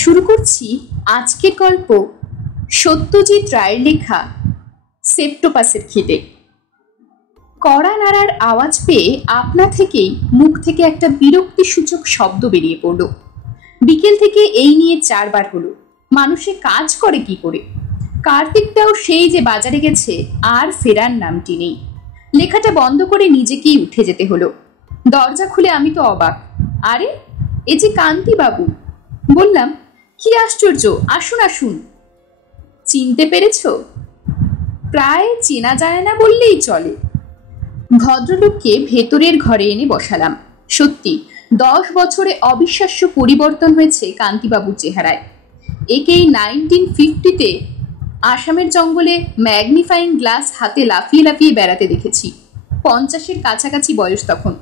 শুরু করছি আজকের গল্প সত্যজিৎ রায়ের লেখা সেপ্টোপাসের খিদে। কড়া নাড়ার আওয়াজ পেয়ে আপনা থেকেই মুখ থেকে একটা বিরক্তিসূচক শব্দ বেরিয়ে পড়ল। বিকেল থেকে এই নিয়ে 4 বার হলো। মানুষে কাজ করে কি করে? কার্তিকটাও সেই যে বাজারে গেছে, আর ফেরার নামটি নেই। লেখাটা বন্ধ করে নিজেকেই উঠে যেতে হলো। দরজা খুলে আমি তো অবাক। আরে, এ যে কান্তি বাবু। বললাম, কি আশ্চর্য, আসুন আসুন। চিনতে পেরেছ? প্রায় চেনা যায় না বললেই চলে। ভদ্রলোককে ভেতরের ঘরে এনে বসালাম। সত্যি 10 বছরে অবিশ্বাস্য পরিবর্তন হয়েছে কান্তিবাবুর চেহারায়। একেই 1950-তে আসামের জঙ্গলে ম্যাগনিফাইং গ্লাস হাতে লাফিয়ে লাফিয়ে বেড়াতে দেখেছি। 50-এর কাছাকাছি বয়স তখন,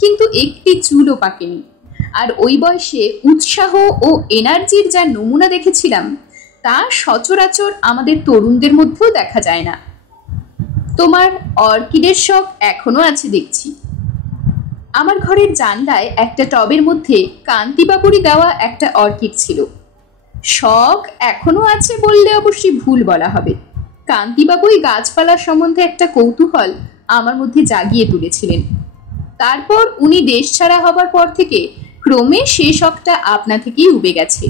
কিন্তু একটি চুলও পাকেনি। আর ওই বয়সে উৎসাহ ও এনার্জির যা নমুনা দেখেছিলাম, তা সচরাচর আমাদের তরুণদের মধ্যেও দেখা যায় না। তোমার অর্কিডের শখ এখনো আছে দেখছি। আমার ঘরের জানলায় একটা টবের মধ্যে কান্তিবাবুরই দেওয়া একটা অর্কিড ছিল। শখ এখনো আছে বললে অবশ্যই ভুল বলা হবে। কান্তিবাবুই গাছপালা সম্বন্ধে একটা কৌতূহল আমার মধ্যে জাগিয়ে তুলেছিলেন। তারপর উনি দেশ ছাড়া হবার পর থেকে ক্রমে সে শখটা আপনা থেকেই উবে গেছে,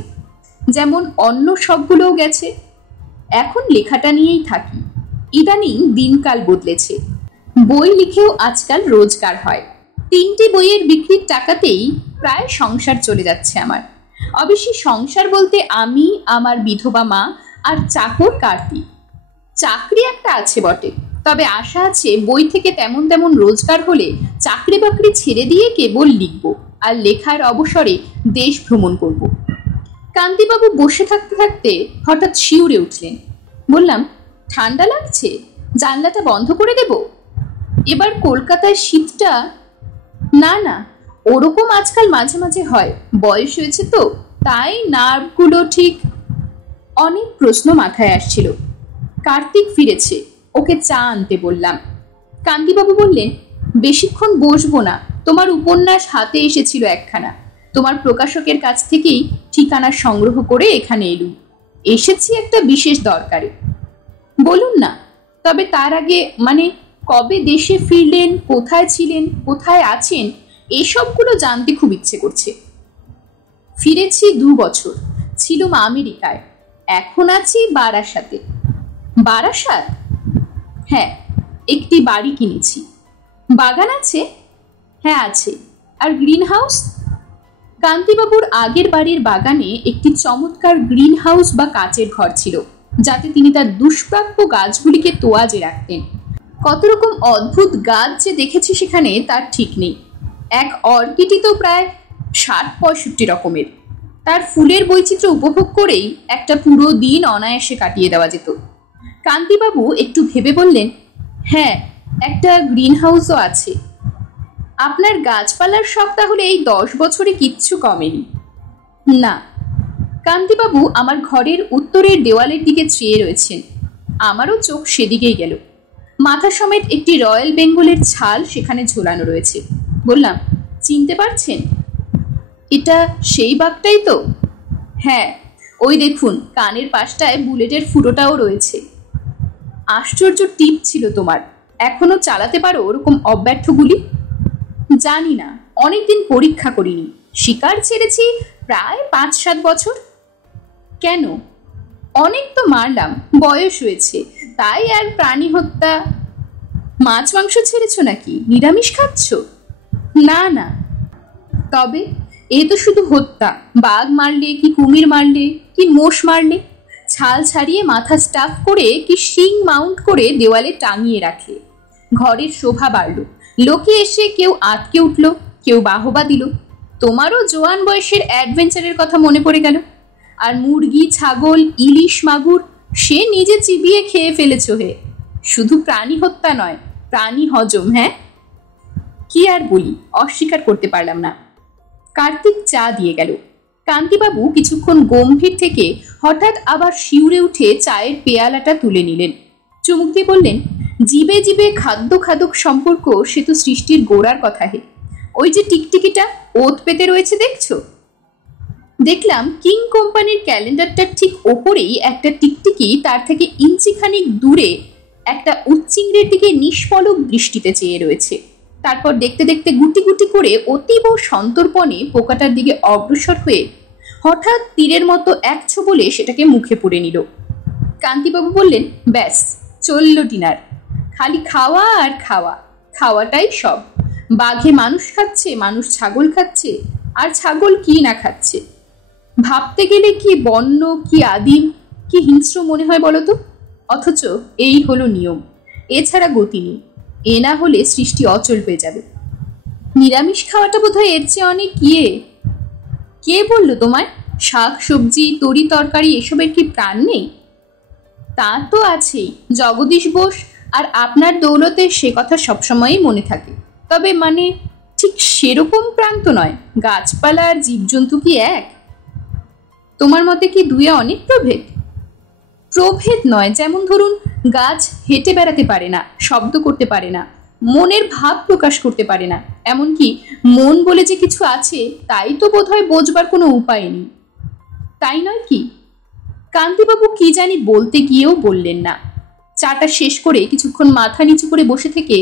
যেমন অন্য শখগুলোও গেছে। এখন লেখাটা নিয়েই থাকি। ইদানিং দিনকাল বদলেছে। বই লিখেও আজকাল রোজগার হয়। 3টে বইয়ের বিক্রির টাকাতেই প্রায় সংসার চলে যাচ্ছে আমার। অবশ্যই সংসার বলতে আমি, আমার বিধবা মা আর চাকর কার্তিক। চাকরি একটা আছে বটে, তবে আশা আছে বই থেকে তেমন তেমন রোজগার হলে চাকরি বাকরি ছেড়ে দিয়ে কেবল লিখব আর লেখার অবসরে দেশ ভ্রমণ করব। কান্তিবাবু বসে থাকতে থাকতে হঠাৎ শিউরে উঠলেন। বললাম, ঠান্ডা লাগছে, জানলাটা বন্ধ করে দেব? এবার কলকাতার শীতটা। না না, ওরকম আজকাল মাঝে মাঝে হয়, বয়স হয়েছে তো, তাই নার্ভগুলো ঠিক। অনেক প্রশ্ন মাথায় আসছিল। কার্তিক ফিরেছে, ওকে চা আনতে বললাম। কান্তিবাবু বললেন, বেশিক্ষণ বসবো না, তোমার উপন্যাস হাতে এসেছিল একখানা। তোমার প্রকাশকের কাছ থেকেই ঠিকানা সংগ্রহ করে এখানে এলুম। এসেছি একটা বিশেষ দরকারে। বলুন না, তবে তার আগে কবে দেশে ফিরলেন, কোথায় ছিলেন, কোথায় আছেন, এসবগুলো জানতে খুব ইচ্ছে করছে। ফিরেছি 2 বছর, ছিলুম আমেরিকায়, এখন আছি বারাসাতে। বারাসাত? হ্যাঁ, একটি বাড়ি কিনেছি। বাগান আছে? হ্যাঁ আছে। আর গ্রিন হাউস? কান্তিবাবুর আগের বাড়ির বাগানে একটি চমৎকার গ্রিন হাউস বা কাচের ঘর ছিল, যাতে তিনি তার দুষ্প্রাপ্য গাছগুলিকে তোয়াজে রাখতেন। কত রকম অদ্ভুত গাছ যে দেখেছি সেখানে তার ঠিক নেই। এক অর্কিডই তো প্রায় 60-65 রকমের। তার ফুলের বৈচিত্র্য উপভোগ করেই একটা পুরো দিন অনায়াসে কাটিয়ে দেওয়া যেত। কান্তিবাবু একটু ভেবে বললেন, হ্যাঁ, একটা গ্রিন হাউসও আছে। আপনার গাছপালার শখ তাহলে এই 10 বছরে কিচ্ছু কমেনি? না। কান্তিবাবু আমার ঘরের উত্তরের দেওয়ালের দিকে চেয়ে রয়েছেন। আমারও চোখ সেদিকেই গেল। মাথা সমেত একটি রয়্যাল বেঙ্গলের ছাল সেখানে ঝোলানো রয়েছে। বললাম, চিনতে পারছেন? এটা সেই বাঘটাই তো? হ্যাঁ, ওই দেখুন, কানের পাশটায় বুলেটের ফুটোটাও রয়েছে। আশ্চর্য টিপ ছিল তোমার, এখনো চালাতে পারো ওরকম অব্যর্থ গুলি? জানি না, অনেকদিন পরীক্ষা করিনি। শিকার ছেড়েছি প্রায় 5-7 বছর। কেন? অনেক তো মারলাম, বয়স হয়েছে, তাই আর প্রাণী হত্যা। মাছ মাংস ছেড়েছ নাকি? নিরামিষ খাচ্ছ? না না। তবে এ তো শুধু হত্যা। বাঘ মারলে কি কুমির মারলে কি মোষ মারলে ছাল ছাড়িয়ে মাথা স্টাফ করে কি শিং মাউন্ট করে দেওয়ালে টাঙিয়ে রাখে। ঘরের শোভা বাড়ল, লোকে এসে কেউ আটকে উঠল, কেউ বাহবা দিল। তোমারও জোয়ান বয়সের অ্যাডভেঞ্চারের কথা মনে পড়ে গেল। আর মুরগি, ছাগল, ইলিশ, মাগুর সে নিজে চিবিয়ে খেয়ে ফেলেছ হে। শুধু প্রাণী হত্যা নয়, প্রাণী হজম। হ্যাঁ, কি আর বলি, অস্বীকার করতে পারলাম না। কার্তিক চা দিয়ে গেল। কান্তিবাবু কিছুক্ষণ গম্ভীর থেকে হঠাৎ আবার শিউরে উঠে চায়ের পেয়ালাটা তুলে নিলেন। চুমুক দিয়ে বললেন, জীবে জীবে খাদ্য খাদক সম্পর্ক সে তো সৃষ্টির গোড়ার কথা হে। ওই যে টিকটিকিটা ওত পেতে রয়েছে দেখছো? দেখলাম কিং কোম্পানির ক্যালেন্ডারটার ঠিক ওপরেই একটা টিকটিকি তার থেকে ইঞ্চিখানিক দূরে একটা উচ্চিংড়ের দিকে নিষ্পলক দৃষ্টিতে চেয়ে রয়েছে। তারপর দেখতে দেখতে গুটি গুটি করে অতীব সন্তর্পণে পোকাটার দিকে অগ্রসর হয়ে হঠাৎ তীরের মতো এক ছোবলে সেটাকে মুখে পুরে নিল। কান্তিবাবু বললেন, ব্যাস চলল ডিনার, খালি খাওয়া আর খাওয়া, খাওয়াটাই সব। বাঘে মানুষ খাচ্ছে, মানুষ ছাগল খাচ্ছে, আর ছাগল কি না খাচ্ছে। ভাবতে গেলে কি বন্য, কি আদিম, কি হিংস্র মনে হয় বলতো। অথচ এই হলো নিয়ম, এছাড়া গতি নেই। এ না হলে সৃষ্টি অচল হয়ে যাবে। নিরামিষ খাওয়াটা বোধহয় এর চেয়ে অনেক কে বললো তোমায় শাক সবজি তরি তরকারি এসবের কি প্রাণ নেই? তা তো আছেই, জগদীশ বোস আর আপনার দৌলতে সে কথা সবসময়ই মনে থাকে। তবে মানে ঠিক সেরকম প্রাণ তো নয়। গাছপালা আর জীবজন্তু কি এক? তোমার মতে কি দুয়ে অনেক প্রভেদ? প্রভেদ নয়, যেমন ধরুন গাছ হেঁটে বেড়াতে পারে না, শব্দ করতে পারে না, মনের ভাব প্রকাশ করতে পারে না। এমনকি মন বলে যে কিছু আছে তাই তো বোধহয় বোঝবার কোনো উপায় নেই, তাই নয় কি? কান্তিবাবু কি জানি বলতে গিয়েও বললেন না। চাটা শেষ করে কিছুক্ষণ মাথা নিচু করে বসে থেকে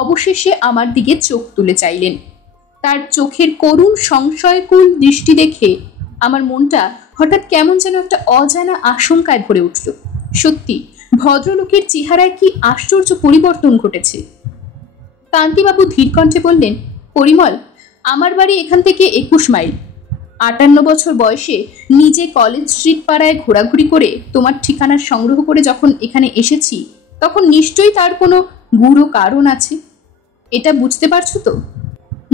অবশেষে আমার দিকে চোখ তুলে চাইলেন। তার চোখের করুণ সংশয়কুল দৃষ্টি দেখে আমার মনটা হঠাৎ কেমন যেন একটা অজানা আশঙ্কায় ভরে উঠল। সত্যি ভদ্রলোকের চেহারায় কি আশ্চর্য পরিবর্তন ঘটেছে। কান্তিবাবু ধীর কণ্ঠে বললেন, পরিমল, আমার বাড়ি এখান থেকে 21 মাইল। 58 বছর বয়সে নিজে কলেজ স্ট্রিট পাড়ায় ঘোরাঘুরি করে তোমার ঠিকানা সংগ্রহ করে যখন এখানে এসেছি, তখন নিশ্চয়ই তার কোনো গূঢ় কারণ আছে। এটা বুঝতে পারছো তো?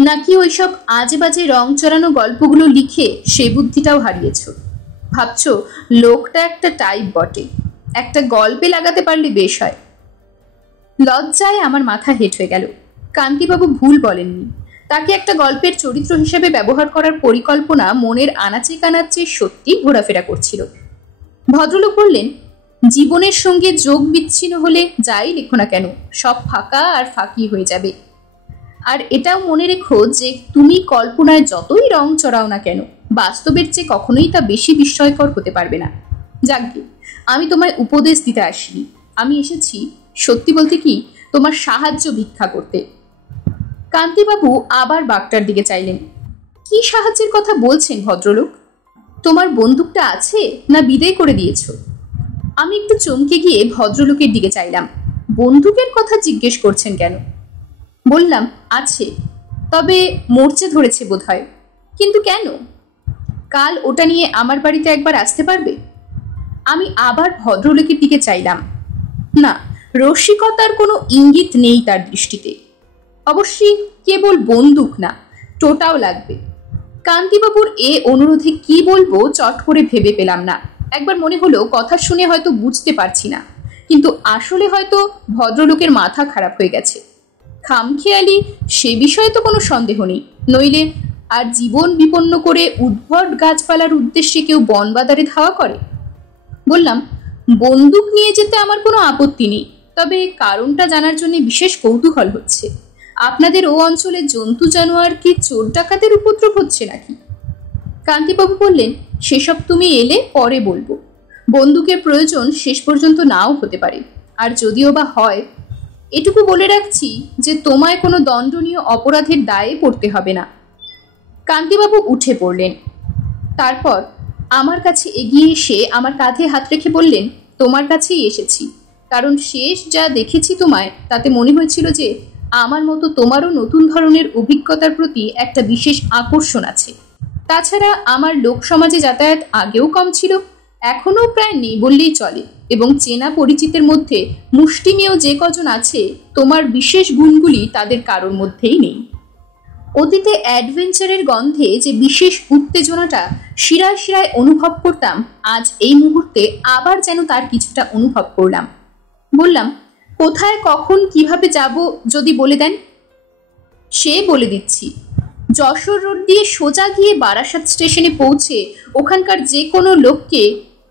নাকি ওইসব আজে বাজে রং চড়ানো গল্পগুলো লিখে সে বুদ্ধিটাও হারিয়েছ? ভাবছো লোকটা একটা টাইপ বটে, একটা গল্পে লাগাতে পারলে বেশ হয়। লজ্জায় আমার মাথা হেঁট হয়ে গেল। কান্তিবাবু ভুল বলেননি। তাকে একটা গল্পের চরিত্র হিসেবে ব্যবহার করার পরিকল্পনা মনের আনাচে কানাচে সত্যি ঘোরাফেরা করছিল। ভদ্রলোক বললেন, জীবনের সঙ্গে যোগ বিচ্ছিন্ন হলে যাই লেখো না কেন, সব ফাঁকা আর ফাঁকি হয়ে যাবে। আর এটাও মনে রেখো যে তুমি কল্পনায় যতই রং চড়াও না কেন, বাস্তবের চেয়ে কখনোই তা বেশি বিস্ময়কর হতে পারবে না। যাকগে, আমি তোমায় উপদেশ দিতে আসিনি, আমি এসেছি সত্যি বলতে কি তোমার সাহায্য ভিক্ষা করতে। কান্তিবাবু আবার বাঘটার দিকে চাইলেন। কি সাহায্যের কথা বলছেন ভদ্রলোক? তোমার বন্দুকটা আছে না বিদায় করে দিয়েছ? আমি একটু চমকে গিয়ে ভদ্রলোকের দিকে চাইলাম। বন্দুকের কথা জিজ্ঞেস করছেন কেন? বললাম, আছে, তবে মরচে ধরেছে বোধহয়। কিন্তু কেন? কাল ওটা নিয়ে আমার বাড়িতে একবার আসতে পারবে? আমি আবার ভদ্রলোকের দিকে চাইলাম। না, রসিকতার কোনো ইঙ্গিত নেই তার দৃষ্টিতে। অবশ্যই কেবল বন্দুক না, টোটাও লাগবে। কান্তিবাবুর এ অনুরোধে কি বলবো চট করে ভেবে পেলাম না। একবার মনে হলো কথা শুনে হয়তো বুঝতে পারছি না, কিন্তু আসলে হয়তো ভদ্রলোকের মাথা খারাপ হয়ে গেছে। খামখেয়ালি সে বিষয়ে তো কোনো সন্দেহ নেই, নইলে আর জীবন বিপন্ন করে উদ্ভট গাছপালার উদ্দেশ্যে কেউ বনবাদারে ধাওয়া করে? বললাম, বন্দুক নিয়ে যেতে আমার কোনো আপত্তি নেই, তবে কারণটা জানার জন্য বিশেষ কৌতূহল হচ্ছে। আপনাদের ও অঞ্চলে জন্তু জানোয়ার কি চোর ডাকাতের উপদ্রব হচ্ছে নাকি? কান্তিবাবু বললেন, সেসব তুমি এলে পরে বলবো। বন্দুকের প্রয়োজন শেষ পর্যন্ত নাও হতে পারে, আর যদিও বা হয়, এটুকু বলে রাখছি যে তোমায় কোনো দণ্ডনীয় অপরাধের দায়ে পড়তে হবে না। কান্তিবাবু উঠে পড়লেন। তারপর আমার কাছে এগিয়ে এসে আমার কাঁধে হাত রেখে বললেন, তোমার কাছেই এসেছি, কারণ শেষ যা দেখেছি তোমায় তাতে মনে হয়েছিল যে আমার মতো তোমারও নতুন ধরনের অভিজ্ঞতার প্রতি একটা বিশেষ আকর্ষণ আছে। তাছাড়া আমার লোক সমাজে যাতায়াত আগেও কম ছিল, এখনো প্রায় নেই বললেই চলে, এবং চেনা পরিচিতের মধ্যে মুষ্টিমেয় যে কজন আছে, তোমার বিশেষ গুণগুলি তাদের কারোর মধ্যেই নেই। অতীতে অ্যাডভেঞ্চারের গন্ধে যে বিশেষ উত্তেজনাটা শিরায় শিরায় অনুভব করতাম, আজ এই মুহূর্তে আবার যেন তার কিছুটা অনুভব করলাম। বললাম, কোথায় কখন কিভাবে যাব যদি বলে দেন? সে বলে দিচ্ছি। যশোর রোড দিয়ে সোজা গিয়ে বারাসাত স্টেশনে পৌঁছে ওখানকার যে কোনো লোককে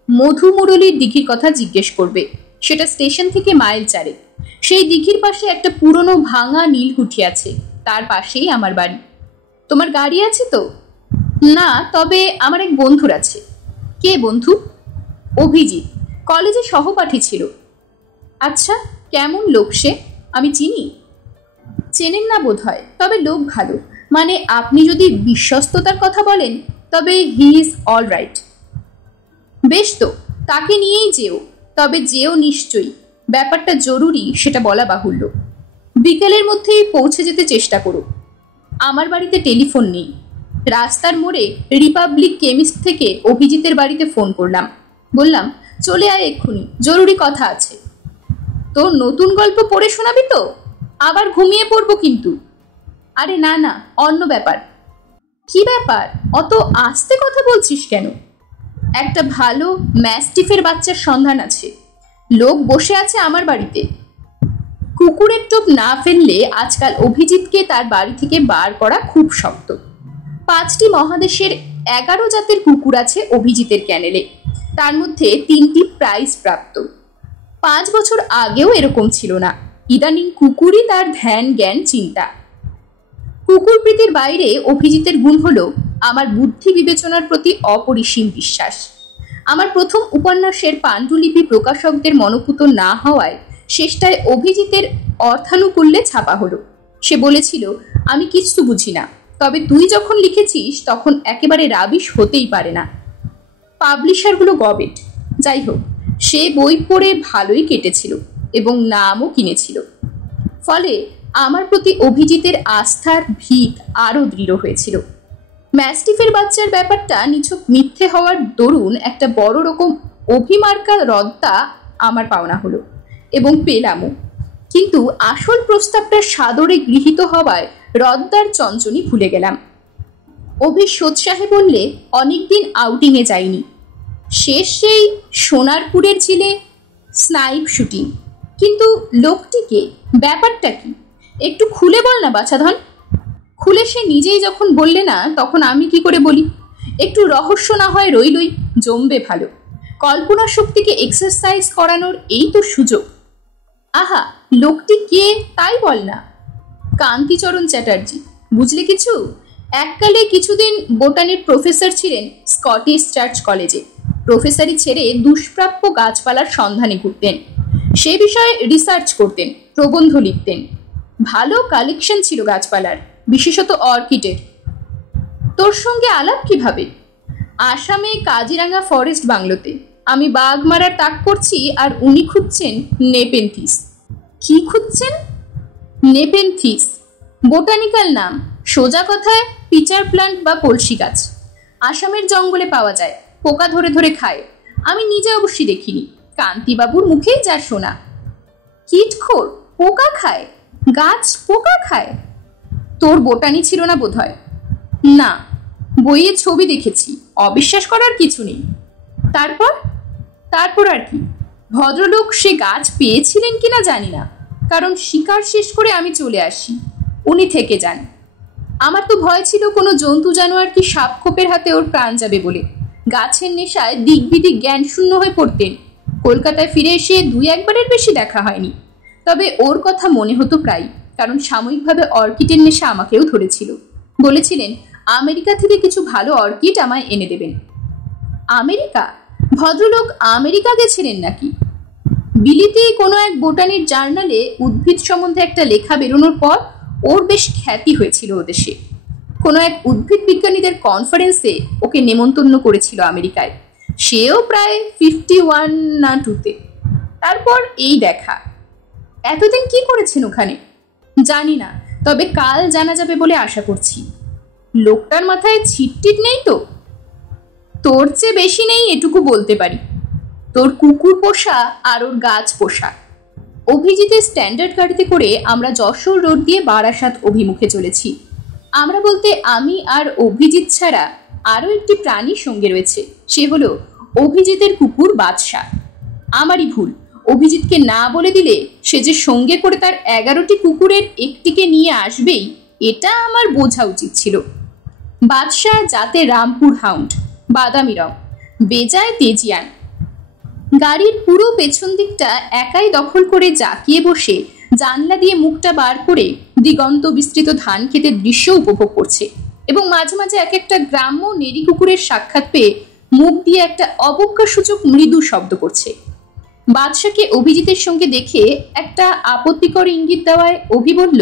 মধুমুরলীর দিঘির কথা জিজ্ঞেস করবে। সেটা স্টেশন থেকে মাইল 4। সেই দিঘির পাশে একটা পুরনো ভাঙা নীলকুঠি আছে, তার পাশেই আমার বাড়ি। তোমার গাড়ি আছে তো? না, তবে আমার এক বন্ধুর আছে। কে বন্ধু? অভিজিৎ, কলেজে সহপাঠী ছিল। আচ্ছা, কেমন লোক সে? আমি চিনি? চেনেন না বোধ হয়, তবে লোক ভালো। মানে আপনি যদি বিশ্বস্ততার কথা বলেন তবে হি ইজ অল রাইট। বেশ তো, তাকে নিয়েই যেও, তবে যেও নিশ্চয়ই। ব্যাপারটা জরুরি সেটা বলা বাহুল্য। বিকেলের মধ্যেই পৌঁছে যেতে চেষ্টা করো। আমার বাড়িতে টেলিফোন নেই। রাস্তার মোড়ে রিপাবলিক কেমিস্ট থেকে অভিজিতের বাড়িতে ফোন করলাম, বললাম চলে আয় এক্ষুনি, জরুরি কথা আছে। তোর নতুন গল্প পড়ে শোনাবি তো? আবার ঘুমিয়ে পড়বো কিন্তু। আরে না না, অন্য ব্যাপার। কি ব্যাপার? অত আস্তে কথা বলছিস কেন? একটা ভালো ম্যাস্টিফের বাচ্চার সন্ধান আছে। লোক বসে আছে আমার বাড়িতে। কুকুরের টোপ না ফেললে আজকাল অভিজিৎকে তার বাড়ি থেকে বার করা খুব শক্ত। 5টি মহাদেশের 11 জাতের কুকুর আছে অভিজিতের ক্যানেলে, তার মধ্যে 3টি প্রাইজ প্রাপ্ত। 5 বছর আগেও এরকম ছিল না। ইদানিং কুকুরই তার ধ্যান জ্ঞান চিন্তা। কুকুর প্রীতির বাইরে অভিজিতের গুণ হলো আমার বুদ্ধি বিবেচনার প্রতি অপরিসীম বিশ্বাস। আমার প্রথম উপন্যাসের পাণ্ডুলিপি প্রকাশকদের মনোপুত না হওয়ায় শেষটায় অভিজিতের অর্থানুকূল্যে ছাপা হলো। সে বলেছিল, আমি কিছু বুঝি না, তবে তুই যখন লিখেছিস তখন একেবারে রাবিশ হতেই পারে না। পাবলিশারগুলো গবেট। যাই হোক, সে বই পড়ে ভালোই কেটেছিল এবং নামও কিনেছিল। ফলে আমার প্রতি অভিজিতের আস্থার ভিত আরও দৃঢ় হয়েছিল। ম্যাস্টিফের বাচ্চার ব্যাপারটা নিছক মিথ্যে হওয়ার দরুন একটা বড় রকম অভিমার্কা রদ্দা আমার পাওনা হলো, এবং পেলামও। কিন্তু আসল প্রস্তাবটা সাদরে গৃহীত হওয়ায় রদ্দার চঞ্চনি ভুলে গেলাম। অভি সোৎসাহে বললে, অনেকদিন আউটিংয়ে যাইনি। শেষ সেই সোনারপুরের ঝিলে স্নাইপ শুটিং। কিন্তু লোকটিকে, ব্যাপারটা কি, একটু খুলে বল না বাছাধন। খুলে সে নিজেই যখন বললে না, তখন আমি কি করে বলি? একটু রহস্য না হয় রইলই, জমবে ভালো। কল্পনা শক্তিকে এক্সারসাইজ করানোর এই তো সুযোগ। আহা, লোকটি কে তাই বল না। কান্তিচরণ চ্যাটার্জি। বুঝলে কিছু? এককালে কিছুদিন বোটানির প্রফেসর ছিলেন স্কটিশ চার্চ কলেজে। প্রফেসরি ছেড়ে দুষ্প্রাপ্য গাছপালার সন্ধানে ঘুরতেন, সে বিষয়ে রিসার্চ করতেন, প্রবন্ধ লিখতেন। ভালো কালেকশন ছিল গাছপালার, বিশেষত অর্কিডের। তোর সঙ্গে আলাপ কিভাবে? আসামে কাজিরাঙ্গা ফরেস্ট বাংলোতে। আমি বাঘ মারার তাক করছি আর উনি খুঁজছেন নেপেনথিস। কি খুঁজছেন? নেপেনথিস বোটানিক্যাল নাম, সোজা কথায় পিচার প্লান্ট বা কলসি গাছ। আসামের জঙ্গলে পাওয়া যায়, পোকা ধরে ধরে খায়। আমি নিজে অবশ্যই দেখিনি, কান্তিবাবুর মুখেই যা শোনা। কীটখোর, পোকা খায়? গাছ পোকা খায়? তোর বোটানি ছিল না বোধ হয়। না, বইয়ে ছবি দেখেছি, অবিশ্বাস করার কিছু নেই। তারপর? তারপর আর কি, ভদ্রলোক সে গাছ পেয়েছিলেন কিনা জানি না, কারণ শিকার শেষ করে আমি চলে আসি, উনি থেকে যান। আমার তো ভয় ছিল কোনো জন্তু জানোয়ার কি সাপখোপের হাতে ওর প্রাণ যাবে বলে। গাছের নেশায় দিকবিদিক জ্ঞান শূন্য হয়ে পড়তেন। কলকাতায় ফিরে এসে 2-1বারের বেশি দেখা হয়নি, তবে ওর কথা মনে হতো প্রায়, কারণ সাময়িকভাবে অর্কিডের নেশা আমাকেও ধরেছিল। বলেছিলেন আমেরিকা থেকে কিছু ভালো অর্কিড আমায় এনে দেবেন। আমেরিকা? ভদ্রলোক আমেরিকা গেছিলেন নাকি? বিলিতে কোনো এক বোটানির জার্নালে উদ্ভিদ সম্বন্ধে একটা লেখা বেরোনোর পর ওর বেশ খ্যাতি হয়েছিল ওদেশে। কোনো এক উদ্ভিদ বিজ্ঞানীদের কনফারেন্সে ওকে নেমন্তন্ন করেছিল আমেরিকায়। সেও প্রায় 51 না 2-তে। তারপর এই দেখা। এতদিন কি করেছেন ওখানে জানি না, তবে কাল জানা যাবে বলে আশা করছি। লোকটার মাথায় ছিটটিট নেই তো? তোর চেয়ে বেশি নেই এটুকু বলতে পারি। তোর কুকুর পোষা আর ওর গাছ পোষা। অভিজিতের স্ট্যান্ডার্ড গাড়িতে করে আমরা যশোর রোড দিয়ে বারাসাত অভিমুখে চলেছি। আমরা বলতে আমি আর অভিজিৎ ছাড়া আরও একটি প্রাণী সঙ্গে রয়েছে, সে হলো অভিজিতের কুকুর বাদশাহ। আমারই ভুল, অভিজিৎকে না বলে দিলে সে যে সঙ্গে করে তার 11টি কুকুরের একটিকে নিয়ে আসবেই, এটা আমার বোঝা উচিত ছিল। বাদশাহ জাতে রামপুর হাউন্ড, বাদামি রং, বেজায় তেজিয়ান। গাড়ির পুরো পেছন দিকটা একাই দখল করে জাকিয়ে বসে জানলা দিয়ে মুখটা বার করে দিগন্ত বিস্তৃত ধান ক্ষেতের দৃশ্য উপভোগ করছে। এবং মাঝে মাঝে এক একটা গ্রাম্য নেড়ি কুকুরের সাক্ষাৎ পেয়ে মুখ দিয়ে একটা অবজ্ঞাসূচক মৃদু শব্দ করছে। বাদশাকে অভিজিতের সঙ্গে দেখে একটা আপত্তিকর ইঙ্গিত দেওয়ায় অভি বলল,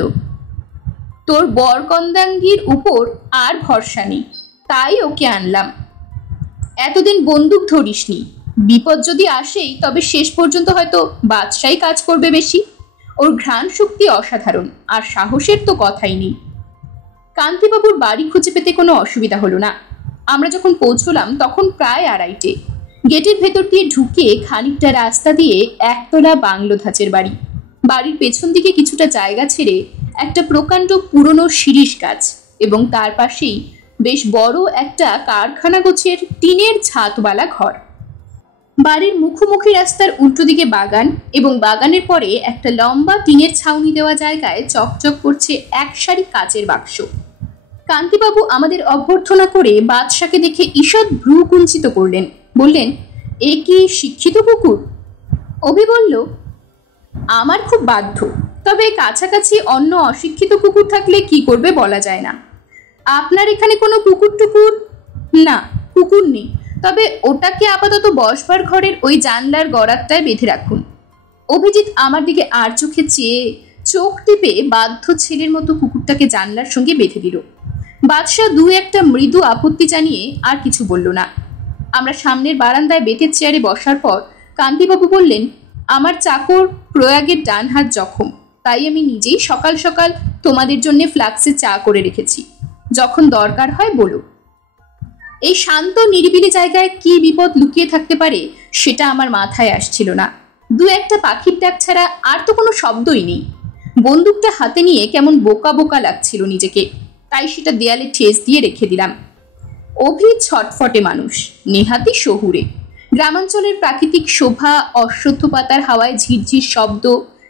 তোর বরকন্দাঙ্গির উপর আর ভরসা নেই, তাই ওকে আনলাম। এতদিন বন্দুক ধরিসনি, বিপদ যদি আসেই তবে শেষ পর্যন্ত হয়তো বাদশাই কাজ করবে বেশি। ওর ঘ্রাণ শক্তি অসাধারণ, আর সাহসের তো কথাই নেই। কান্তিবাবুর বাড়ি খুঁজে পেতে কোনো অসুবিধা হলো না। আমরা যখন পৌঁছলাম তখন প্রায় 2:30। গেটের ভেতর দিয়ে ঢুকে খানিকটা রাস্তা দিয়ে একতলা বাংলো ধাঁচের বাড়ি। বাড়ির পেছন দিকে কিছুটা জায়গা ছেড়ে একটা প্রকাণ্ড পুরনো শিরীষ গাছ এবং তার পাশেই বেশ বড় একটা কারখানা গোছের টিনের ছাদওয়ালা ঘর। বাড়ির মুখোমুখি রাস্তার উল্টো দিকে বাগান, এবং বাগানের পরে একটা লম্বা টিনের ছাউনি দেওয়া জায়গায় চকচক করছে এক সারি কাচের বাক্স। কান্তিবাবু আমাদের অভ্যর্থনা করে বাদশাকে দেখে ঈষৎ ভ্রু কুঞ্চিত করলেন, বললেন, এ কি শিক্ষিত কুকুর? অভি বলল, আমার খুব বাধ্য, তবে কাছাকাছি অন্য অশিক্ষিত কুকুর থাকলে কি করবে বলা যায় না। আপনার এখানে কোনো কুকুর টুকুর? না, কুকুর নেই, তবে ওটাকে আপাতত বসবার ঘরের ওই জানলার গড়ারটায় বেঁধে রাখুন। অভিজিৎ আমার দিকে আর চোখে চেয়ে চোখ টিপে বাধ্য ছেলের মতো কুকুরটাকে জানলার সঙ্গে বেঁধে দিল। বাদশা দু একটা মৃদু আপত্তি জানিয়ে আর কিছু বলল না। আমরা সামনের বারান্দায় বেতের চেয়ারে বসার পর কান্তিবাবু বললেন, আমার চাকর প্রয়াগের ডান হাত জখম, তাই আমি নিজেই সকাল সকাল তোমাদের জন্য ফ্লাক্সে চা করে রেখেছি, যখন দরকার হয় বলো। এই শান্ত নিরিবিলি জায়গায় কি বিপদ লুকিয়ে থাকতে পারে সেটা আমার মাথায় আসছিল না। দু একটা পাখির ডাক ছাড়া আর তো কোনো শব্দই নেই। বন্দুকটা হাতে নিয়ে কেমন বোকা বোকা লাগছিল নিজেকে, তাই সেটা দেয়ালে ঠেস দিয়ে রেখে দিলাম। অভি ছটফটে মানুষ, নেহাতি শহুরে। গ্রামাঞ্চলের প্রাকৃতিক শোভা, অশ্বত্থ পাতার হাওয়ায় ঝিরঝির শব্দ,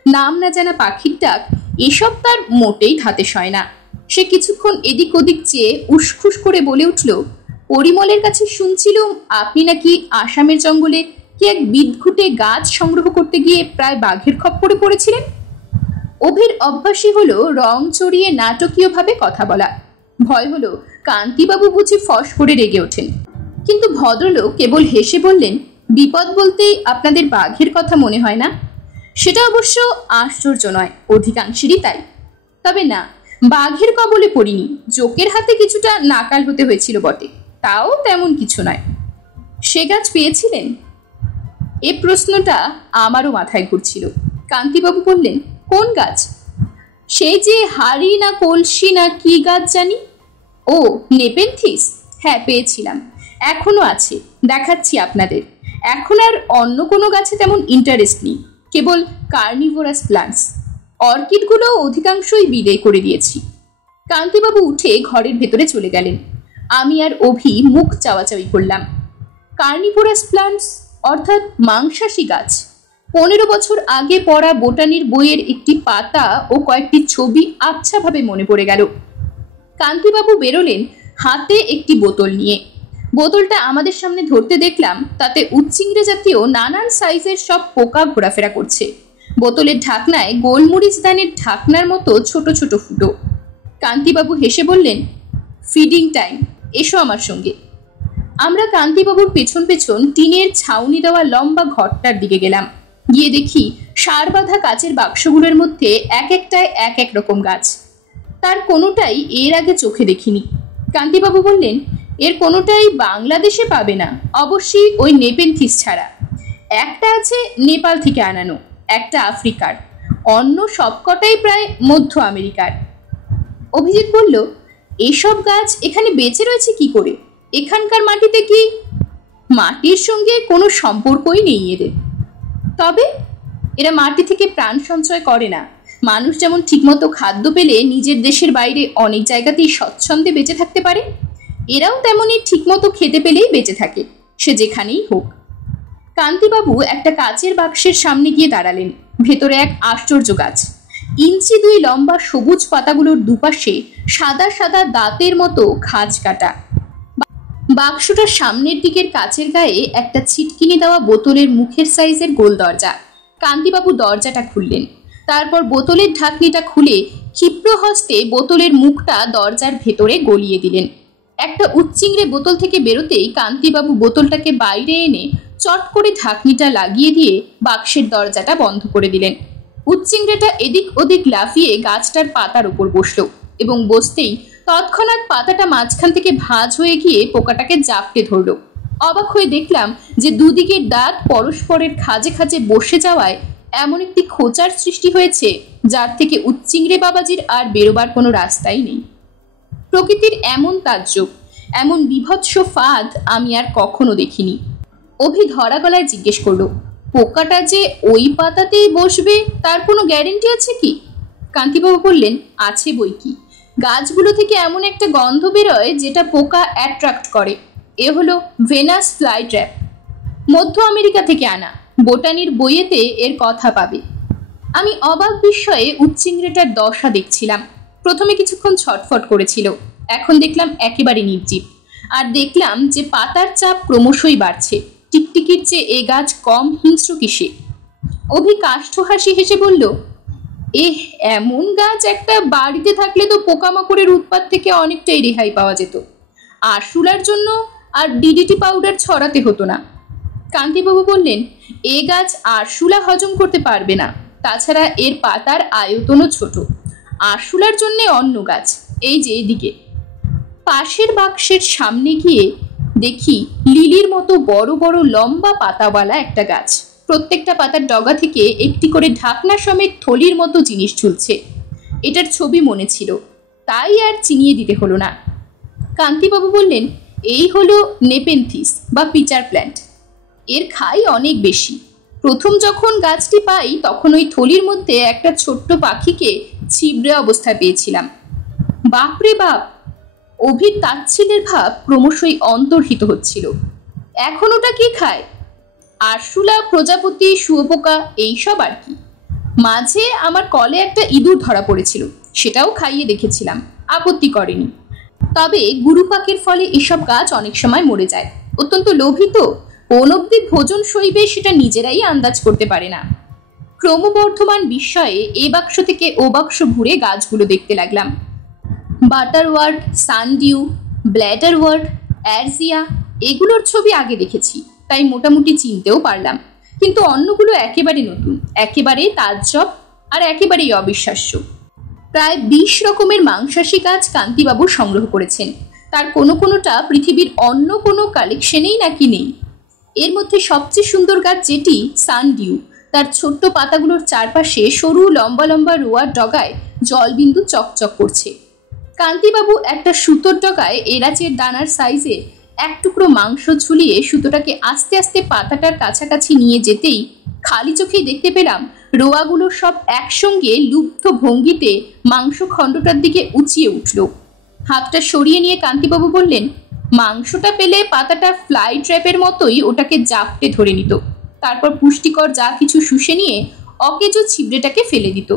নাম না জানা পাখির ডাক, এসব তার মোটেই ধাতে সয় না। সে কিছুক্ষণ এদিক ওদিক চেয়ে উসখুস করে বলে উঠল, পরিমলের কাছে শুনছিলুম আপনি নাকি আসামের জঙ্গলে কি এক বিদঘুটে গাছ সংগ্রহ করতে গিয়ে প্রায় বাঘের খপ্পরে পড়েছিলেন। অভির অভ্যাসই হলো রং চড়িয়ে নাটকীয়ভাবে কথা বলা। ভয় হলো কান্তিবাবু বুঝি ফস করে রেগে ওঠেন, কিন্তু ভদ্রলোক কেবল হেসে বললেন, বিপদ বলতেই আপনাদের বাঘের কথা মনে হয় না? সেটা অবশ্য আশ্চর্য নয়, অধিকাংশেরই তাই। তবে না, বাঘের কবলে পড়িনি, জোকের হাতে কিছুটা নাকাল হতে হয়েছিল বটে, তাও তেমন কিছু নয়। সে গাছ পেয়েছিলেন? এ প্রশ্নটা আমারও মাথায় ঘুরছিল। কান্তিবাবু বললেন, কোন গাছ? সেই যে হাড়ি না কলসি না কি গাছ জানি। ও, নেপেনথিস? হ্যাঁ, পেয়েছিলাম, এখনো আছে, দেখাচ্ছি আপনাদের। এখন আর অন্য কোনো গাছে তেমন ইন্টারেস্ট নেই, কেবল কার্নিভোরাস প্লান্টস। অর্কিডগুলো অধিকাংশই বিদায় করে দিয়েছি। কান্তিবাবু উঠে ঘরের ভেতরে চলে গেলেন। আমি আর অভি মুখ চাওয়াচাওয়ি করলাম। কার্নিভোরাস প্লান্টস অর্থাৎ মাংসাশী গাছ। 15 বছর আগে পড়া বোটানির বইয়ের একটি পাতা ও কয়েকটি ছবি আচ্ছাভাবে মনে পড়ে গেল। কান্তিবাবু বেরোলেন হাতে একটি বোতল নিয়ে। বোতলটা আমাদের সামনে ধরতে দেখলাম তাতে উচ্চিংড়ে জাতীয় নানান সাইজের সব পোকা ঘোরাফেরা করছে। বোতলের ঢাকনায় গোলমরিচ দানের ঢাকনার মতো ছোট ছোট ফুটো। কান্তিবাবু হেসে বললেন, ফিডিং টাইম, এসো আমার সঙ্গে। আমরা কান্তিবাবুর পেছন পেছন টিনের ছাউনি দেওয়া লম্বা ঘরটার দিকে গেলাম। গিয়ে দেখি সার বাঁধা কাচের বাক্সগুলোর মধ্যে এক একটায় এক এক রকম গাছ। তার কোনোটাই এর আগে চোখে দেখিনি। কান্তিবাবু বললেন, এর কোনোটাই বাংলাদেশে পাবে না, অবশ্যই ওই নেপেনথিস ছাড়া। একটা আছে নেপাল থেকে আনানো, একটা আফ্রিকার, অন্য সবকটাই প্রায় মধ্য আমেরিকার। অভিজিৎ বলল, এসব গাছ এখানে বেঁচে রয়েছে কি করে? এখানকার মাটিতে কি? মাটির সঙ্গে কোনো সম্পর্কই নেই এদের। তবে এরা মাটি থেকে প্রাণ সঞ্চয় করে না। মানুষ যেমন ঠিকমতো খাদ্য পেলে নিজের দেশের বাইরে অনেক জায়গাতেই স্বচ্ছন্দে বেঁচে থাকতে পারে, এরাও তেমনই ঠিকমতো খেতে পেলেই বেঁচে থাকে, সে যেখানেই হোক। কান্তিবাবু একটা কাচের বাক্সের সামনে গিয়ে দাঁড়ালেন। ভেতরে এক আশ্চর্য গাছ। ইঞ্চি 2 লম্বা সবুজ পাতাগুলোর দুপাশে সাদা সাদা দাঁতের মতো খাঁজ কাটা। বাক্সটার সামনের দিকের কাচের গায়ে একটা ছিটকিনি দেওয়া বোতলের মুখের সাইজের গোল দরজা। কান্তিবাবু দরজাটা খুললেন, তারপর বোতলের ঢাকনিটা খুলে ক্ষিপ্র হস্তে বোতলের মুখটা দরজার ভেতরে গলিয়ে দিলেন। একটা উচ্চিংড়ে বোতল থেকে বেরোতেই কান্তিবাবু বোতলটাকে বাইরে এনে চট করে ঢাকনিটা লাগিয়ে দিয়ে বাক্সের দরজাটা বন্ধ করে দিলেন। উচ্চিংড়েটা এদিক ওদিক লাফিয়ে গাছটার পাতার উপর বসলো এবং বসতেই তৎক্ষণাৎ পাতাটা মাঝখান থেকে ভাঁজ হয়ে গিয়ে পোকাটাকে জাপটে ধরলো। অবাক হয়ে দেখলাম যে দুদিকের দাঁত পরস্পরের খাঁজে খাঁজে বসে যাওয়ায় এমন একটি খোঁচার সৃষ্টি হয়েছে যার থেকে উচ্চিংড়ে বাবাজির আর বেরোবার কোনো রাস্তাই নেই। প্রকৃতির এমন তাজ্জব, এমন বীভৎস ফাঁদ আমি আর কখনো দেখিনি। অভি ধরা গলায় জিজ্ঞেস করলো, পোকাটা যে ওই পাতাতেই বসবে তার কোনো গ্যারেন্টি আছে কি? কান্তিবাবু বললেন, আছে বই কি। গাছগুলো থেকে এমন একটা গন্ধ বেরোয় যেটা পোকা অ্যাট্রাক্ট করে। এ হলো ভেনাস ফ্লাই ট্র্যাপ, মধ্য আমেরিকা থেকে আনা। বোটানির বইয়েতে এর কথা পাবে। আমি অবাক বিস্ময়ে উচ্চিংড়েটার দশা দেখছিলাম। প্রথমে কিছুক্ষণ ছটফট করেছিল, এখন দেখলাম একেবারে নির্জীব। আর দেখলাম যে পাতার চাপ ক্রমশই বাড়ছে। টিকটিকির চেয়ে এ গাছ কম হিংস্র কিসে? অভি কাষ্ঠ হাসি হেসে বলল, এমন গাছ একটা বাড়িতে থাকলে তো পোকামাকড়ের উৎপাত থেকে অনেকটাই রেহাই পাওয়া যেত। আরশোলার জন্য আর ডিডিটি পাউডার ছড়াতে হতো না। কান্তিবাবু বললেন, এ গাছ আরশোলা হজম করতে পারবে না, তাছাড়া এর পাতার আয়তনও ছোট। আরশোলার জন্য অন্য গাছ, এই যে এদিকে। পাশের বাক্সের সামনে গিয়ে দেখি লিলির মতো বড় বড় লম্বা পাতাওয়ালা একটা গাছ। প্রত্যেকটা পাতার ডগা থেকে একটি করে ঢাকনা সমেত থলির মতো জিনিস ঝুলছে। এটার ছবি মনে ছিল, তাই আর চিনিয়ে দিতে হলো না। কান্তিবাবু বললেন, এই হলো নেপেনথিস বা পিচার প্ল্যান্ট। এর খাই অনেক বেশি। প্রথম যখন গাছটি পাই তখন ওই থলির মধ্যে একটা ছোট্ট পাখিকে ছিবড়ে অবস্থায় পেয়েছিলাম। বাপরে বাপ! অভির তাচ্ছিল্যের ভাব ক্রমশই অন্তর্হিত হচ্ছিল। এখন ওটা কি খায়? আরশোলা, প্রজাপতি, শুয়োপোকা, এইসব আর কি। মাঝে আমার কলে একটা ইঁদুর ধরা পড়েছিল, সেটাও খাইয়ে দেখেছিলাম, আপত্তি করেনি। তবে গুরুপাকের ফলে এসব গাছ অনেক সময় মরে যায়। অত্যন্ত লোভিত, কোন অবধি ভোজন সইবে সেটা নিজেরাই আন্দাজ করতে পারে না। ক্রমবর্ধমান বিস্ময়ে এ বাক্স থেকে ও বাক্স ঘুরে গাছগুলো দেখতে লাগলাম। বাটারওয়ার্ট, সানডিউ, ব্ল্যাডারওয়ার্ট, অ্যারজিয়া, এগুলোর ছবি আগে দেখেছি, তাই মোটামুটি চিনতেও পারলাম। কিন্তু অন্যগুলো একেবারে নতুন, একেবারে তাজ্জব আর একেবারেই অবিশ্বাস্য। প্রায় 20 রকমের মাংসাশী গাছ কান্তিবাবু সংগ্রহ করেছেন। তার কোনো কোনোটা পৃথিবীর অন্য কোনো কালেকশনেই নাকি নেই। এর মধ্যে সবচেয়ে সুন্দর গাছ যেটি, সানডিউ, তার ছোট্ট পাতাগুলোর চারপাশে সরু লম্বা লম্বা রোয়ার ডগায় জলবিন্দু চকচক করছে। কান্তিবাবু একটা সুতোর ডগায় এলাচের দানার সাইজে এক টুকরো মাংস ঝুলিয়ে সুতোটাকে আস্তে আস্তে পাতাটার কাছাকাছি নিয়ে যেতেই খালি চোখেই দেখতে পেলাম রোয়াগুলো সব একসঙ্গে লুব্ধ ভঙ্গিতে মাংস খণ্ডটার দিকে উঁচিয়ে উঠল। হাতটা সরিয়ে নিয়ে কান্তিবাবু বললেন, মাংসটা পেলে পাতাটা ফ্লাই ট্র্যাপের মতোই ওটাকে জাপটে ধরে নিত, তারপর পুষ্টিকর যা কিছু শুষে নিয়ে অকেজো ছিবড়েটাকে ফেলে দিত।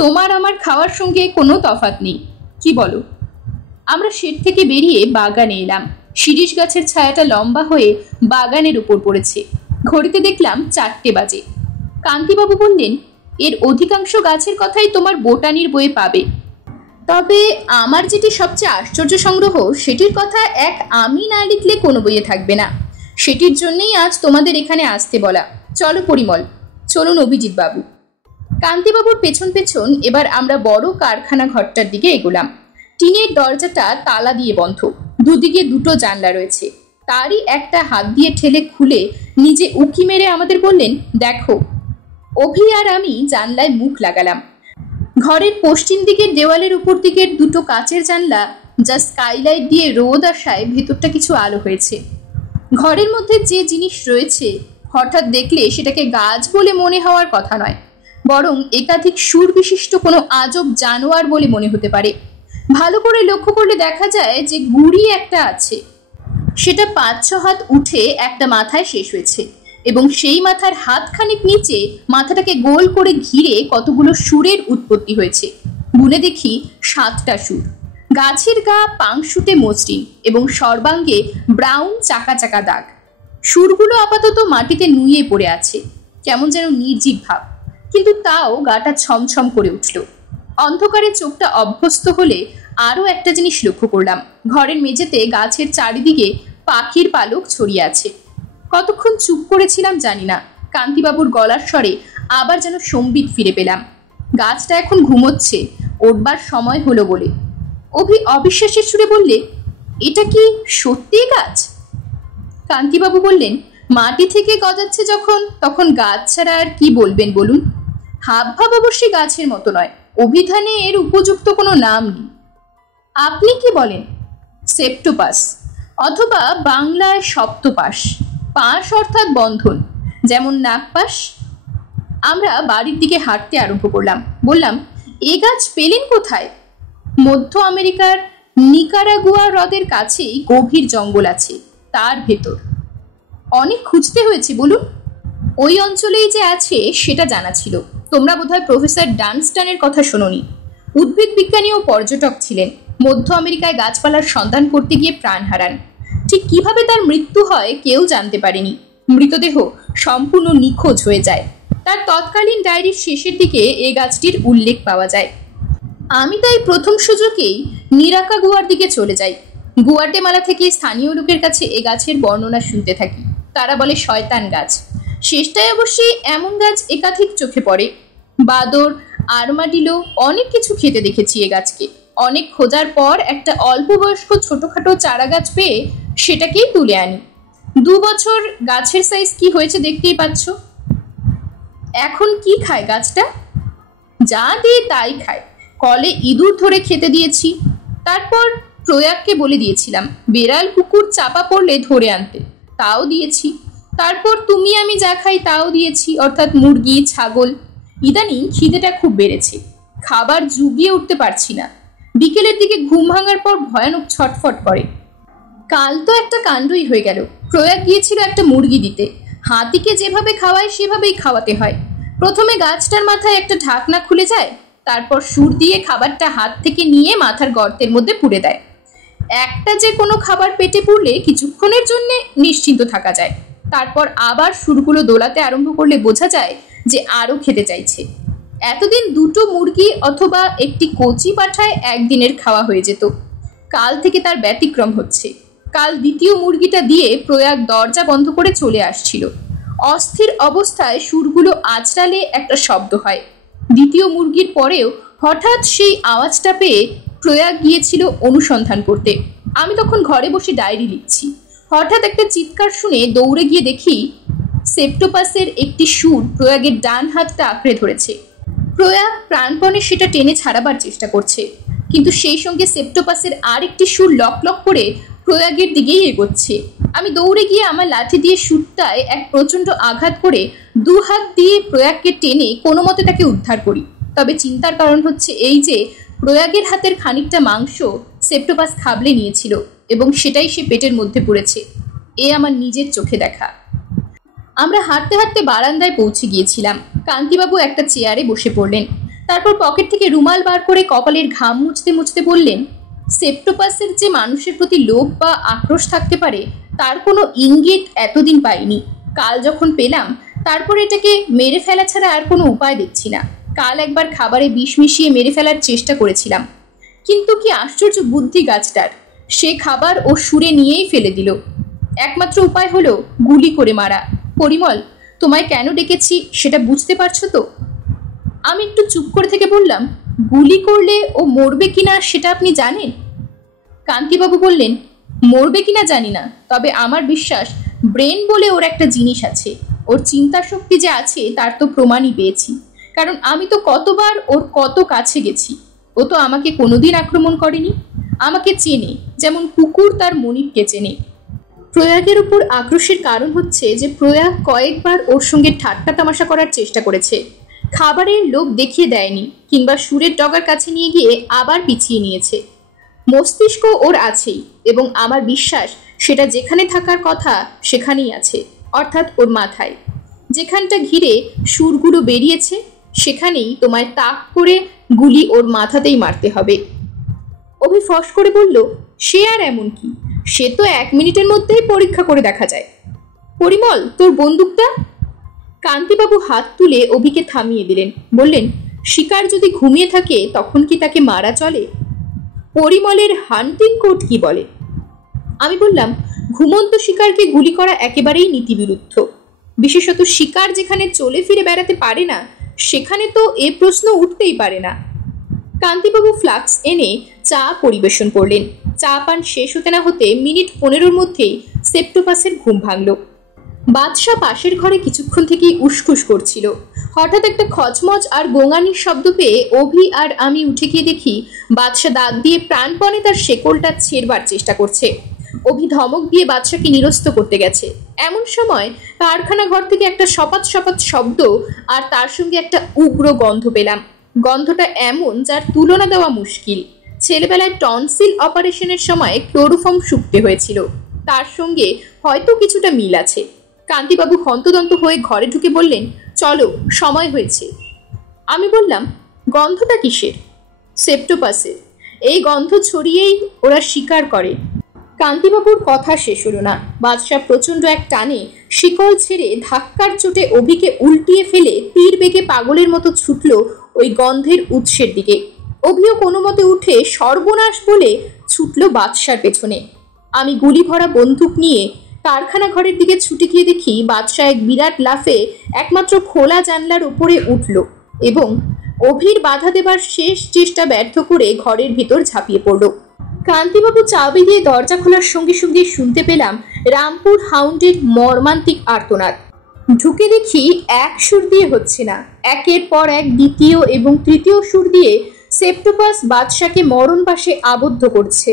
তোমার আমার খাওয়ার সঙ্গে কোনো তফাৎ নেই, কি বলো? আমরা শেড থেকে বেরিয়ে বাগানে এলাম। শিরীষ গাছের ছায়াটা লম্বা হয়ে বাগানের উপর পড়েছে। ঘড়িতে দেখলাম 4টে বাজে। কান্তিবাবু বললেন, এর অধিকাংশ গাছের কথাই তোমার বোটানির বইয়ে পাবে, তবে আমার যেটি সবচেয়ে আশ্চর্য সংগ্রহ সেটির কথা এক আমি না লিখলে কোনো বইয়ে থাকবে না। সেটির জন্যই আজ তোমাদের এখানে আসতে বলা। চলো পরিমল, চলুন অভিজিৎ বাবু। কান্তিবাবুর পেছন পেছন এবার আমরা বড় কারখানা ঘরটার দিকে এগোলাম। টিনের দরজাটা তালা দিয়ে বন্ধ, দুদিকে দুটো জানলা রয়েছে। তারই একটা হাত দিয়ে ঠেলে খুলে নিজে উকি মেরে আমাদের বললেন, দেখো। অভি আর আমি জানলায় মুখ লাগালাম। ঘরের পশ্চিম দিকের দেওয়ালের উপর দিকের দুটো কাচের জানলা যা স্কাইলাইট দিয়ে রোদ আসায় ভেতরটা কিছু আলো হয়েছে। ঘরের মধ্যে যে জিনিস রয়েছে হঠাৎ দেখলে সেটাকে গাছ বলে মনে হওয়ার কথা নয়, বরং একাধিক সুর বিশিষ্ট কোনো আজব জানোয়ার বলে মনে হতে পারে। ভালো করে লক্ষ্য করলে দেখা যায় যে গুড়ি একটা আছে, সেটা 5-6 হাত উঠে একটা মাথায় শেষ হয়েছে এবং সেই মাথার হাতখানিক নিচে মাথাটাকে গোল করে ঘিরে কতগুলো সুরের উৎপত্তি হয়েছে। গুনে দেখি 7টা সুর। গাছের গা পাংশুটে মসৃণ এবং সর্বাঙ্গে ব্রাউন চাকা চাকা দাগ। সুরগুলো আপাতত মাটিতে নুয়ে পড়ে আছে, কেমন যেন নির্জীব ভাব, কিন্তু তাও গাটা ছমছম করে উঠল। অন্ধকারে চোখটা অভ্যস্ত হলে আরও একটা জিনিস লক্ষ্য করলাম, ঘরের মেঝেতে গাছের চারিদিকে পাখির পালক ছড়িয়ে আছে। কতক্ষণ চুপ করেছিলাম জানি না, কান্তিবাবুর গলার স্বরে আবার যেন সম্বিত ফিরে পেলাম। গাছটা এখন ঘুমোচ্ছে, উঠবার সময় হলো বলে। অভি অবিশ্বাসের সুরে বললে, এটা কি সত্যিই গাছ? কান্তিবাবু বললেন, মাটি থেকে গজাচ্ছে যখন, তখন গাছ ছাড়া আর কি বলবেন বলুন। হাবভাব অবশ্যই গাছের মতো নয়, অভিধানে এর উপযুক্ত কোনো নাম নেই। আপনি কি বলেন? সেপ্টোপাস, অথবা বাংলায় সপ্তপাশ। পাশ অর্থাৎ বন্ধন, যেমন নাগপাশ। আমরা বাড়ির দিকে হাঁটতে আরম্ভ করলাম। বললাম, এ গাছ পেলেন কোথায়? মধ্য আমেরিকার নিকারাগুয়া হ্রদের কাছেই গভীর জঙ্গল আছে, তার ভেতর। অনেক খুঁজতে হয়েছে বলুন। ওই অঞ্চলেই যে আছে সেটা জানা ছিল। তোমরা বোধহয় প্রফেসর ডানস্টনের কথা শোনোনি। উদ্ভিদ বিজ্ঞানী ও পর্যটক ছিলেন, মধ্য আমেরিকায় গাছপালার সন্ধান করতে গিয়ে প্রাণ হারান। ঠিক কিভাবে তার মৃত্যু হয় কেউ জানতে পারেনি। মৃতদেহ সম্পূর্ণ নিখোঁজ হয়ে যায়। তার তৎকালীন ডায়েরির শেষের দিকে এ গাছটির উল্লেখ পাওয়া যায়। আমি তাই প্রথম সুযোগেই নিরাকাগুয়ার দিকে চলে যাই। গুয়াটেমালা থেকে স্থানীয় লোকের কাছে এ গাছের বর্ণনা শুনতে থাকি। তারা বলে শয়তান গাছ। শেষটায় অবশ্যই এমন গাছ একাধিক চোখে পড়ে। বাদর, আরমাডিলো অনেক কিছু খেতে দেখেছি এ গাছকে। অনেক খোঁজার পর একটা অল্প বয়স্ক ছোটখাটো চারা গাছ পেয়ে সেটাকেই তুলে আনি। 2 বছর গাছের সাইজ কি হয়েছে দেখতেই পাচ্ছ। এখন কি খায় গাছটা? যা দিয়ে তাই খায়। কলে ইঁদুর ধরে খেতে দিয়েছি। তারপর প্রয়াগকে বলে দিয়েছিলাম বেড়াল কুকুর চাপা পড়লে ধরে আনতে, তাও দিয়েছি। তারপর তুমি আমি যা খাই তাও দিয়েছি, অর্থাৎ মুরগি, ছাগল। ইদানিং খিদেটা খুব বেড়েছে, খাবার জুগিয়ে উঠতে পারছি না। বিকেলের দিকে ঘুম ভাঙার পর ভয়ানক ছটফট করে। কাল তো একটা কাণ্ডই হয়ে গেল। প্রয়াগ গিয়েছিল একটা মুরগি দিতে। হাতিকে যেভাবে খাওয়ায় সেভাবেই খাওয়াতে হয়। প্রথমে গাছটার মাথায় একটা ঢাকনা খুলে যায়, তারপর সুর দিয়ে খাবারটা হাত থেকে নিয়ে মাথার গর্তের মধ্যে পুরে দেয়। একটা যে কোনো খাবার পেটে পুরলে কিছুক্ষণের জন্য নিশ্চিন্ত থাকা যায়। তারপর আবার সুরগুলো দোলাতে আরম্ভ করলে বোঝা যায় যে আরও খেতে চাইছে। এতদিন 2টো মুরগি অথবা একটি কচি পাঠায় একদিনের খাওয়া হয়ে যেত। কাল থেকে তার ব্যতিক্রম হচ্ছে। কাল দ্বিতীয় মুরগিটা দিয়ে প্রয়াগ দরজা বন্ধ করে চলে আসছিল। অস্থির অবস্থায় সুরগুলো আঁচড়ালে একটা শব্দ হয়। দ্বিতীয় মুরগির পরেও হঠাৎ সেই আওয়াজটা পেয়ে প্রয়াগ গিয়েছিল অনুসন্ধান করতে। আমি তখন ঘরে বসে ডায়েরি লিখছি। হঠাৎ একটা চিৎকার শুনে দৌড়ে গিয়ে দেখি সেপ্টোপাসের একটি সুর প্রয়াগের ডান হাতটা আঁকড়ে ধরেছে। প্রয়াগ প্রাণপণে সেটা টেনে ছাড়াবার চেষ্টা করছে, কিন্তু সেই সঙ্গে সেপ্টোপাসের আর একটি সুর লক লক করে প্রয়াগের দিকেই এগোচ্ছে। আমি দৌড়ে গিয়ে আমার লাঠি দিয়ে সুরটায় এক প্রচণ্ড আঘাত করে 2 হাত দিয়ে প্রয়াগকে টেনে কোনো মতে তাকে উদ্ধার করি। তবে চিন্তার কারণ হচ্ছে এই যে প্রয়াগের হাতের খানিকটা মাংস সেপ্টোপাস খাবলে নিয়েছিল এবং সেটাই সে পেটের মধ্যে পড়েছে। এ আমার নিজের চোখে দেখা। আমরা হাঁটতে হাঁটতে বারান্দায় পৌঁছে গিয়েছিলাম। কান্তিবাবু একটা চেয়ারে বসে পড়লেন। তারপর পকেট থেকে রুমাল বার করে কপালের ঘাম মুছতে মুছতে বললেন, সেপ্টোপাসের যে মানুষের প্রতি লোভ বা আক্রোশ থাকতে পারে তার কোনো ইঙ্গিত এতদিন পাইনি। কাল যখন পেলাম তারপর এটাকে মেরে ফেলা ছাড়া আর কোনো উপায় দেখছি না। কাল একবার খাবারে বিষ মিশিয়ে মেরে ফেলার চেষ্টা করেছিলাম, কিন্তু কি আশ্চর্য বুদ্ধি গাছটার, সে খাবার ও সুরে নিয়েই ফেলে দিল। একমাত্র উপায় হলো গুলি করে মারা। পরিমল, তোমায় কেন ডেকেছি সেটা বুঝতে পারছো তো? আমি একটু চুপ করে থেকে বললাম, গুলি করলে ও মরবে কিনা সেটা আপনি জানেন? কান্তিবাবু বললেন, মরবে কিনা জানি না, তবে আমার বিশ্বাস ব্রেন বলে ওর একটা জিনিস আছে। ওর চিন্তা শক্তি যে আছে তার তো প্রমাণই পেয়েছি, কারণ আমি তো কতবার ওর কত কাছে গেছি। ও তো আমাকে কোনোদিন আক্রমণ করেনি। আমাকে চেনে, যেমন কুকুর তার মনিবকে চেনে। প্রয়াগের উপর আক্রোশের কারণ হচ্ছে যে প্রয়াগ কয়েকবার ওর সঙ্গে ঠাট্টা তামাশা করার চেষ্টা করেছে। খাবারের লোভ দেখিয়ে দেয়নি, কিংবা সুরের ডগার কাছে নিয়ে গিয়ে আবার পিছিয়ে নিয়েছে। মস্তিষ্ক ওর আছেই, এবং আমার বিশ্বাস সেটা যেখানে থাকার কথা সেখানেই আছে, অর্থাৎ ওর মাথায়। যেখানটা ঘিরে সুরগুলো বেরিয়েছে সেখানেই তোমায় তাক করে গুলি ওর মাথাতেই মারতে হবে। অভি ফস করে বলল, সে আর এমন কি, সে তো 1 মিনিটের মধ্যেই পরীক্ষা করে দেখা যায়। পরিমল, তোর বন্দুকটা? কান্তিবাবু হাত তুলে অভিকে থামিয়ে দিলেন। বললেন, শিকার যদি ঘুমিয়ে থাকে তখন কি তাকে মারা চলে? পরিমলের হান্টিং কোড কি বলে? আমি বললাম, ঘুমন্ত শিকারকে গুলি করা একেবারেই নীতিবিরুদ্ধ। বিশেষত শিকার যেখানে চলে ফিরে বেড়াতে পারে না সেখানে তো এ প্রশ্ন উঠতেই পারে না। কান্তিবাবু ফ্লাক্স এনে চা পরিবেশন করলেন। চা পান শেষ হতে না হতে মিনিট 15 মধ্যেই সেপ্টোপাসের ঘুম ভাঙল। বাদশা পাশের ঘরে কিছুক্ষণ থেকেই উসখুস করছিল। হঠাৎ একটা খচমচ আর গোঙানির শব্দ পেয়ে অভি আর আমি উঠে গিয়ে দেখি বাদশা দাঁত দিয়ে প্রাণপণে তার শেকলটা ছেড়বার চেষ্টা করছে। অভি ধমক দিয়ে বাদশাকে নিরস্ত করতে গেছে। এমন সময় কারখানা ঘর থেকে একটা সপাত সপাত শব্দ আর তার সঙ্গে একটা উগ্র গন্ধ পেলাম। গন্ধটা এমন যার তুলনা দেওয়া মুশকিল। ছেলেবেলায় টনসিল অপারেশনের সময় ক্লোরোফর্ম শুকতে হয়েছিল, তার সঙ্গে হয়তো কিছুটা মিল আছে। কান্তিবাবু হন্তদন্ত হয়ে ঘরে ঢুকে বললেন, চলো, সময় হয়েছে। আমি বললাম, গন্ধটা কিসের? সেপ্টোপাসের। এই গন্ধ ছড়িয়েই ওরা শিকার করে। কান্তিবাবুর কথা শেষ হলো না। বাদশাহ প্রচণ্ড এক টানে শিকল ছেড়ে ধাক্কার চোটে অভিকে উল্টিয়ে ফেলে তীর বেগে পাগলের মতো ছুটল ওই গন্ধের উৎসের দিকে। অভিও কোনো মতে উঠে সর্বনাশ বলে ছুটল বাদশার পেছনে। আমি গুলি ভরা বন্দুক নিয়ে কারখানা ঘরের দিকে ছুটে গিয়ে দেখি বাদশাহ এক বিরাট লাফে একমাত্র খোলা জানলার উপরে উঠল এবং অভির বাধা দেবার শেষ চেষ্টা ব্যর্থ করে ঘরের ভিতর ঝাঁপিয়ে পড়ল। কান্তিবাবু চাবি দিয়ে দরজা খোলার সঙ্গে সঙ্গে শুনতে পেলাম রামপুর হাউন্ডের মর্মান্তিক আর্তনাদ। ঢুকে দেখি এক সুর দিয়ে হচ্ছে না, একের পর এক দ্বিতীয় এবং তৃতীয় সুর দিয়ে সেপ্টোপাস বাদশাকে মরণ পাশে আবদ্ধ করছে।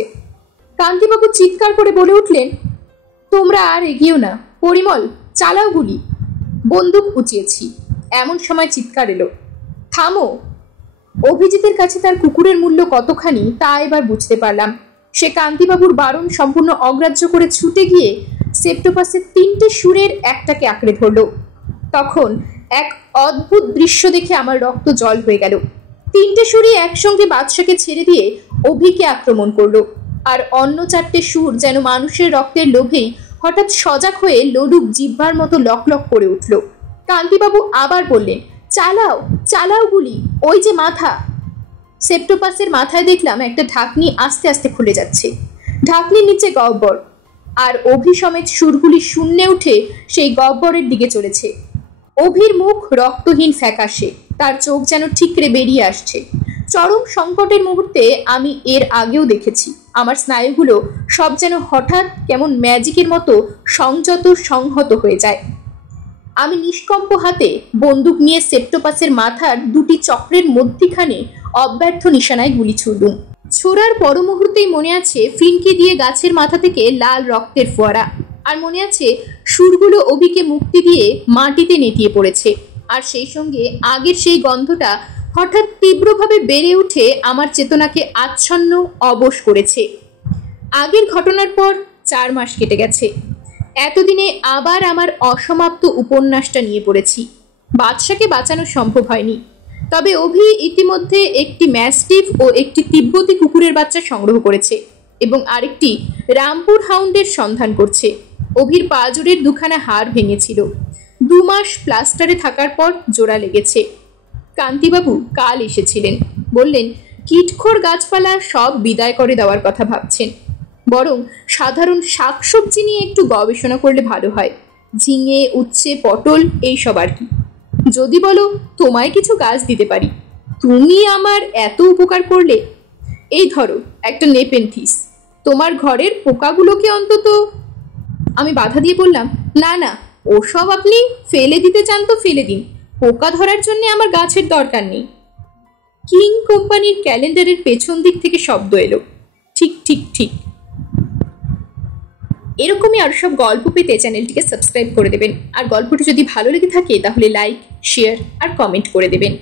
কান্তিবাবু চিৎকার করে বলে উঠলেন, তোমরা আর এগিয়েও না, পরিমল চালাও গুলি। বন্দুক উঁচিয়েছি। এমন সময় চিৎকার এলো, থামো। অভিজিতের কাছে তার কুকুরের মূল্য কতখানি তা এবার বুঝতে পারলাম। সে কান্তিবাবুর বারণ সম্পূর্ণ অগ্রাহ্য করে ছুটে গিয়ে সেপ্টোপাসের 3টে সুরের একটাকে আঁকড়ে ধরল। তখন এক অদ্ভুত দৃশ্য দেখে আমার রক্ত জল হয়ে গেল। 3টে সুরই একসঙ্গে বাদশাকে ছেড়ে দিয়ে অভিকে আক্রমণ করলো, আর অন্য 4টে সুর যেন মানুষের রক্তের লোভেই হঠাৎ সজাগ হয়ে লোলুপ জিহ্বার মতো লকলক করে উঠল। কান্তিবাবু আবার বললেন, চালাও চালাও গুলি, ওই যে মাথা। সেপ্টোপাসের মাথায় দেখলাম একটা ঢাকনি আস্তে আস্তে খুলে যাচ্ছে। ঢাকনির নিচে গহ্বর, আর অভি সমেত সুরগুলি শূন্যে উঠে সেই গহ্বরের দিকে চলেছে। অভির মুখ রক্তহীন ফ্যাকাশে, তার চোখ যেন ঠিকরে বেরিয়ে আসছে। চরম সংকটের মুহূর্তে আমি এর আগেও দেখেছি আমার স্নায়ুগুলো সব যেন হঠাৎ কেমন ম্যাজিকের মতো সংযত সংহত হয়ে যায়। আমি নিষ্কম্প হাতে বন্দুক নিয়ে সেপ্টোপাসের মাথার 2টি চক্রের মধ্যিখানে অব্যর্থ নিশানায় গুলি ছুড়লুম। ছোড়ার পর মুহূর্তেই মনে আছে ফিনকি দিয়ে গাছের মাথা থেকে লাল রক্তের ফোয়ারা, আর মনে আছে সুরগুলো অভিকে মুক্তি দিয়ে মাটিতে নেতিয়ে পড়েছে, আর সেই সঙ্গে আগের সেই গন্ধটা হঠাৎ তীব্রভাবে বেড়ে উঠে আমার চেতনাকে আচ্ছন্ন অবশ করেছে। আগের ঘটনার পর 4 মাস কেটে গেছে। এতদিনে আবার আমার অসমাপ্ত উপন্যাসটা নিয়ে পড়েছি। বাদশাকে বাঁচানো সম্ভব হয়নি, তবে অভি ইতিমধ্যে একটি ম্যাস্টিফ ও একটি তিব্বতী কুকুরের বাচ্চা সংগ্রহ করেছে এবং আরেকটি রামপুর হাউন্ডের সন্ধান করছে। অভির পা জোড়ের 2খানা হাড় ভেঙেছিল। 2 মাস প্লাস্টারে থাকার পর জোড়া লেগেছে। কান্তিবাবু কাল এসেছিলেন, বললেন কীটখোর গাছপালা সব বিদায় করে দেওয়ার কথা ভাবছেন, বরং সাধারণ শাকসবজি নিয়ে একটু গবেষণা করলে ভালো হয়, ঝিঙে, উচ্ছে, পটল এইসব আর কি। যদি বলো তোমায় কিছু গাছ দিতে পারি। তুমি আমার এত উপকার করলে, এই ধরো একটা নেপেনথিস, তোমার ঘরের পোকাগুলোকে অন্তত। আমি বাধা দিয়ে বললাম, না না, ওসব আপনি ফেলে দিতে চান তো ফেলে দিন, পোকা ধরার জন্য আমার গাছের দরকার নেই। কিং কোম্পানির ক্যালেন্ডারের পেছন দিক থেকে শব্দ এলো, ঠিক ঠিক ঠিক। এরকমই আর সব গল্প পেতে চ্যানেলটিকে সাবস্ক্রাইব করে দেবেন, আর গল্পটি যদি ভালো লেগে থাকে তাহলে লাইক, শেয়ার আর কমেন্ট করে দেবেন।